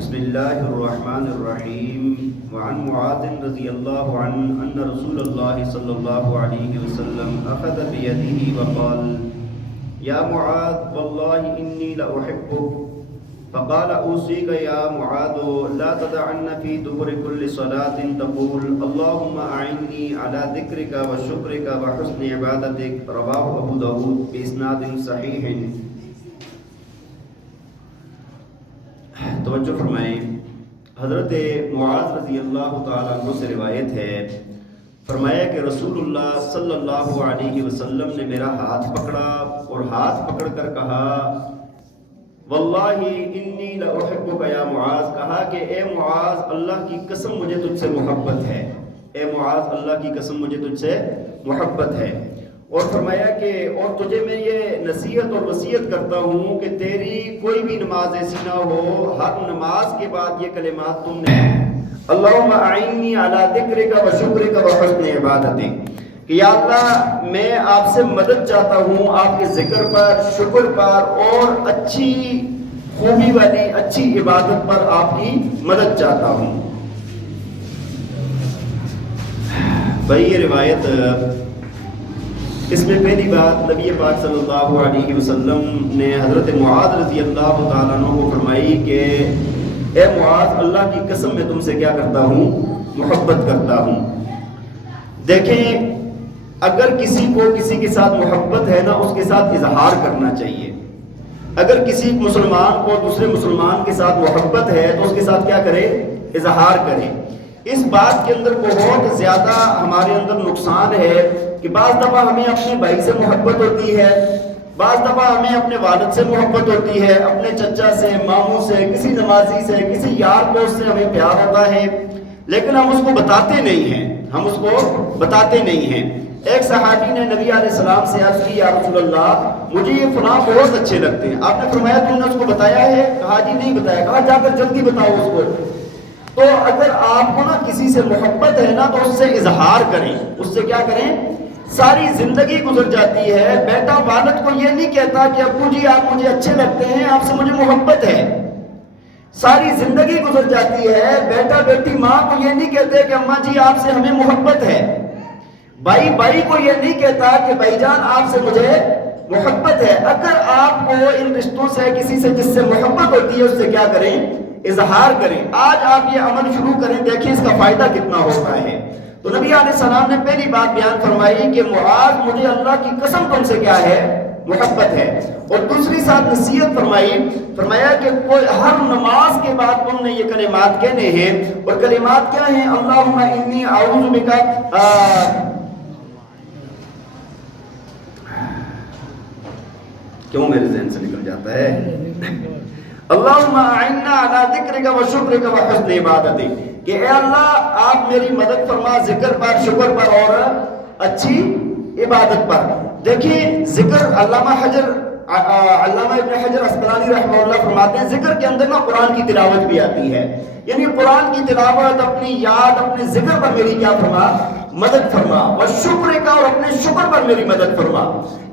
بسم الله الرحمن الرحيم وعن معاذ رضي الله عنه أن رسول الله صلى الله عليه وسلم أخذ بيده وقال يا معاذ والله إني لأحبك فقال أوصيك يا معاذ لا تدعن في دبر كل صلاة تقول اللهم أعني على ذكرك وشكرك وحسن عبادتك رواه أبو داود بإسناد صحيح. توجہ فرمائیں. حضرت معاذ رضی اللہ تعالیٰ عنہ سے روایت ہے، فرمایا کہ رسول اللہ صلی اللہ علیہ وسلم نے میرا ہاتھ پکڑا اور ہاتھ پکڑ کر کہا واللہ انی لأحبک یا معاذ، کہا کہ اے معاذ اللہ کی قسم مجھے تجھ سے محبت ہے، اے معاذ اللہ کی قسم مجھے تجھ سے محبت ہے. اور فرمایا کہ اور تجھے میں یہ نصیحت اور وصیت کرتا ہوں کہ تیری کوئی بھی نماز ایسی نہ ہو ہر نماز کے بعد یہ کلمات تم نے اللہم اعنی علی ذکرک و شکرک و حسن عبادتک، کہ یا اللہ میں آپ سے مدد چاہتا ہوں آپ کے ذکر پر، شکر پر اور اچھی خوبی والی اچھی عبادت پر آپ کی مدد چاہتا ہوں. بھائی یہ روایت اس میں پہلی بات نبی پاک صلی اللہ علیہ وسلم نے حضرت معاذ رضی اللہ تعالیٰ عنہ کو فرمائی کہ اے معاذ اللہ کی قسم میں تم سے کیا کرتا ہوں، محبت کرتا ہوں. دیکھیں اگر کسی کو کسی کے ساتھ محبت ہے نا اس کے ساتھ اظہار کرنا چاہیے. اگر کسی مسلمان کو دوسرے مسلمان کے ساتھ محبت ہے تو اس کے ساتھ کیا کرے، اظہار کرے. اس بات کے اندر بہت زیادہ ہمارے اندر نقصان ہے کہ بعض دفعہ ہمیں اپنے بھائی سے محبت ہوتی ہے، بعض دفعہ ہمیں اپنے والد سے محبت ہوتی ہے، اپنے چچا سے، ماموں سے، کسی نمازی سے، کسی یار دوست سے ہمیں پیار ہوتا ہے، لیکن ہم اس کو بتاتے نہیں ہیں، ہم اس کو بتاتے نہیں ہیں. ایک صحابی نے نبی علیہ السلام سے عرض کی یا رسول اللہ مجھے یہ فلاں بہت اچھے لگتے ہیں، آپ نے فرمایا تم نے اس کو بتایا ہے؟ کہا جی نہیں بتایا. کہا جا کر جلدی بتاؤ اس کو. تو اگر آپ کو نا کسی سے محبت ہے نا تو اس سے اظہار کریں، اس سے کیا کریں. ساری زندگی گزر جاتی ہے، بیٹا والد کو یہ نہیں کہتا کہ ابو جی آپ مجھے اچھے لگتے ہیں، آپ سے مجھے محبت ہے. ساری زندگی گزر جاتی ہے، بیٹا بیٹی ماں کو یہ نہیں کہتے کہ اماں جی آپ سے ہمیں محبت ہے. بھائی بھائی کو یہ نہیں کہتا کہ بھائی جان آپ سے مجھے محبت ہے. اگر آپ کو ان رشتوں سے کسی سے جس سے محبت ہوتی ہے اس سے کیا کریں، اظہار کریں. آج آپ یہ عمل شروع کریں، دیکھیں اس کا فائدہ کتنا ہوتا ہے. تو نبی علیہ السلام نے پہلی بات بیان فرمائی کہ معاذ مجھے اللہ کی قسم تم سے کیا ہے، محبت ہے. اور دوسری ساتھ نصیحت فرمائی، فرمایا کہ کوئی ہر نماز کے بعد تم نے یہ کلمات کہنے ہیں. اور کلمات کیا ہیں؟ اللہم انی اعوذ بک، کیوں میرے ذہن سے نکل جاتا ہے، اللہم اعنا علی ذکرک و شکرک و حسن عبادتک، کہ اے اللہ آپ میری مدد فرما ذکر پر، شکر پر اور اچھی عبادت پر. دیکھیں ذکر علامہ ابن حجر اسقلانی رحمہ اللہ فرماتے ہیں ذکر کے اندر نا قرآن کی تلاوت بھی آتی ہے. یعنی قرآن کی تلاوت، اپنی یاد، اپنے ذکر پر میری کیا فرما، مدد فرما. اور شکر کا، اور اپنے شکر پر میری مدد فرما.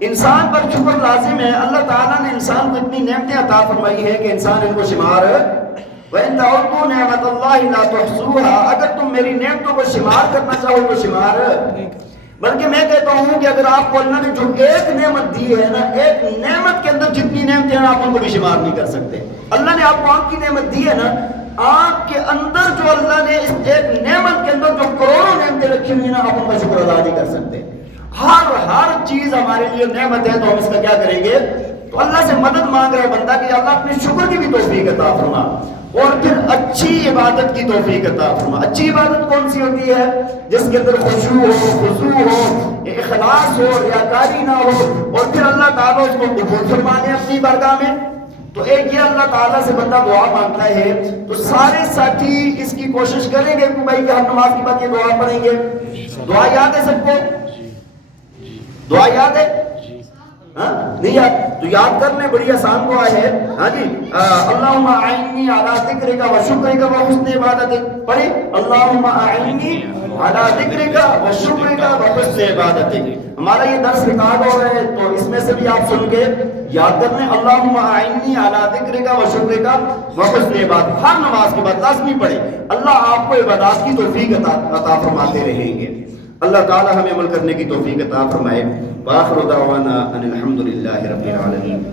انسان پر شکر لازم ہے. اللہ تعالیٰ نے انسان کو اتنی نعمتیں عطا فرمائی ہے کہ انسان ان کو شمار وَإِن تَعُدُّوا نِعْمَتَ اللَّهِ لَا تُحْصُوهَا، اگر تم میری نعمتوں کو شمار کرنا چاہو تو شمار. بلکہ میں کہتا ہوں کہ اگر آپ کو اللہ نے جو ایک نعمت دی ہے نا، ایک نعمت کے اندر جتنی نعمتیں ہیں آپ ان کو بھی شمار نہیں کر سکتے. اللہ نے آپ کو آنکھ کی نعمت دی ہے نا، آنکھ کے اندر جو اللہ نے اس ایک نعمت کے اندر جو کروڑوں نعمتیں رکھی ہوئی نا، آپ ان کا شکر ادا نہیں کر سکتے. ہر چیز ہمارے لیے نعمت ہے تو ہم اس کا کیا کریں گے. تو اللہ سے مدد مانگ رہے بندہ کہ اللہ اپنے شکر کی بھی توفیق عطا فرما، اور پھر اچھی عبادت کی توفیق عطا فرما. اچھی عبادت کون سی ہوتی ہے؟ جس کے اندر خشوع ہو، خضوع ہو، اخلاص ہو، ریاکاری نہ ہو، اور پھر اللہ تعالیٰ اس کو قبول فرما لے اپنی بارگاہ میں. تو ایک یہ اللہ تعالیٰ سے بندہ دعا مانگتا ہے تو سارے ساتھی اس کی کوشش کریں گے کہ بھائی کہ ہم نماز کے بعد یہ دعا پڑھیں گے. دعا یاد ہے سب کو؟ دعا یاد ہے؟ نہیں یاد تو یاد کرنے بڑی آسان دعا ہے. ہاں جی، اللہم اعنی علی ذکرک و شکرک و حسن عبادتک. پڑھیں اللہم اعنی علی ذکرک و شکرک و حسن عبادتک. ہمارا یہ درس ریکارڈ ہو رہا ہے تو اس میں سے بھی آپ سن کے یاد کر لیں. اللہم اعنی علی ذکرک و شکرک و حسن عبادتک. ہر نماز کے بعد لازمی پڑھیں. اللہ آپ کو عبادات کی توفیق عطا فرماتے رہیں گے. اللہ تعالی ہمیں عمل کرنے کی توفیق عطا فرمائے. وآخر دعوانا ان الحمد للہ رب العالمین.